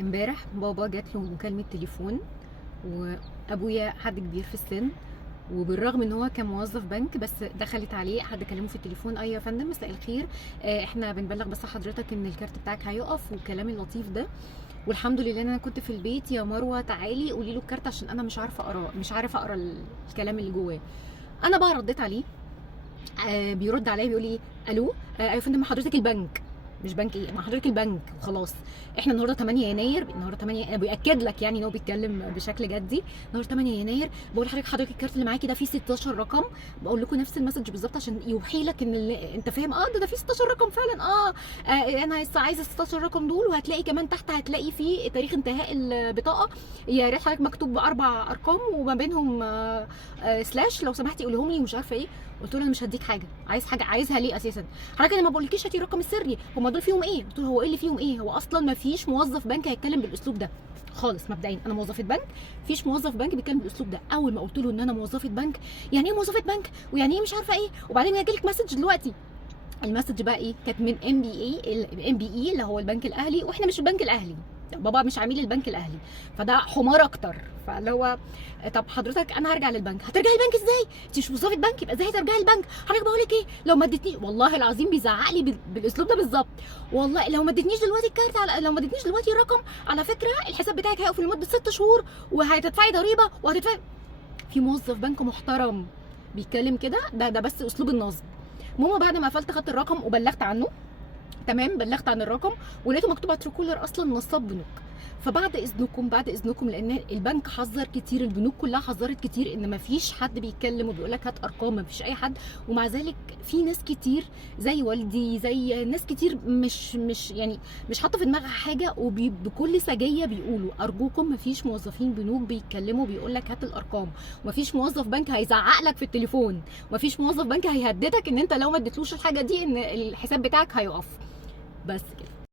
امبارح بابا جات له مكالمة تليفون، وابويا حد كبير في السن، وبالرغم ان هو كان موظف بنك بس دخلت عليه حد كلمه في التليفون: اي يا فندم، مساء الخير، احنا بنبلغ بس حضرتك ان الكارت بتاعك هيقف، والكلام اللطيف ده. والحمد لله ان انا كنت في البيت. يا مروه تعالي قولي له الكارت عشان انا مش عارفه اقراه، مش عارفه اقرا الكلام اللي جواه. انا بقى رديت عليه. بيرد عليا بيقول لي: الو، ايوه يا فندم، حضرتك البنك. مش بنك ايه، مع حضرتك البنك وخلاص. احنا النهارده 8 يناير، النهارده 8 بياكد لك يعني ان هو بيتكلم بشكل جدي. النهارده 8 يناير، بقول لحضرتك الكارت اللي معاكي ده فيه 16 رقم. بقول لكم نفس المسج بالظبط عشان يوحي لك ان انت فاهم. ده فيه 16 رقم فعلا. انا لسه عايزه 16 رقم دول، وهتلاقي كمان تحت هتلاقي فيه تاريخ انتهاء البطاقه. يا ريت حضرتك مكتوب باربع ارقام وما بينهم سلاش، لو سمحتي قوليهم لي، ومش عارفه ايه. قلت له: انا مش هديك حاجه. عايز حاجه؟ عايزها ليه اساسا؟ حضرتك انا ما بقولكيش هاتي الرقم السري، هم دول فيهم ايه؟ قلت له: هو ايه اللي فيهم ايه؟ هو اصلا ما فيش موظف بنك هيتكلم بالاسلوب ده خالص. مبدئيا انا موظفه بنك، مفيش موظف بنك بيتكلم بالاسلوب ده. اول ما قلت له ان انا موظفه بنك: يعني ايه موظفه بنك؟ ويعني ايه مش عارفه ايه؟ وبعدين هجيلك مسج دلوقتي. المسج بقى ايه؟ كانت من ام بي اي اللي هو البنك الاهلي، واحنا مش البنك الاهلي. بابا مش عميل البنك الاهلي، فده حمار اكتر. فاللي هو: طب حضرتك انا هرجع للبنك. هترجعي البنك ازاي؟ انت مش موظفه بنك، يبقى ازاي هترجعي البنك؟ حضرتك بقول لك ايه، لو ما اديتنيش، والله العظيم بيزعق لي بالاسلوب ده بالظبط. والله لو ما اديتنيش دلوقتي الكارت، لو ما اديتنيش دلوقتي الرقم، على فكره الحساب بتاعك هيقف لمده 6 شهور، وهتدفعي ضريبه وهتدفعي. في موظف بنك محترم بيتكلم كده؟ ده بس اسلوب النصب. ماما بعد ما قفلت خدت الرقم وبلغت عنه. تمام، بلغت عن الرقم ولقيته مكتوب على ترو اصلا نصاب بنوك. فبعد اذنكم، بعد اذنكم، لان البنك حذر كتير، البنوك كلها حذرت كتير ان مفيش حد بيتكلم وبيقول لك هات ارقام، مفيش اي حد. ومع ذلك في ناس كتير زي والدي، زي ناس كتير مش يعني مش حاطه في دماغها حاجه، وبكل سجيه بيقولوا: ارجوكم مفيش موظفين بنوك بيتكلموا بيقول لك هات الارقام، ومفيش موظف بنك هيزعق لك في التليفون، ومفيش موظف بنك هيهددك ان انت لو ما اديتلوش الحاجه دي ان الحساب بتاعك هيقف. بس كده.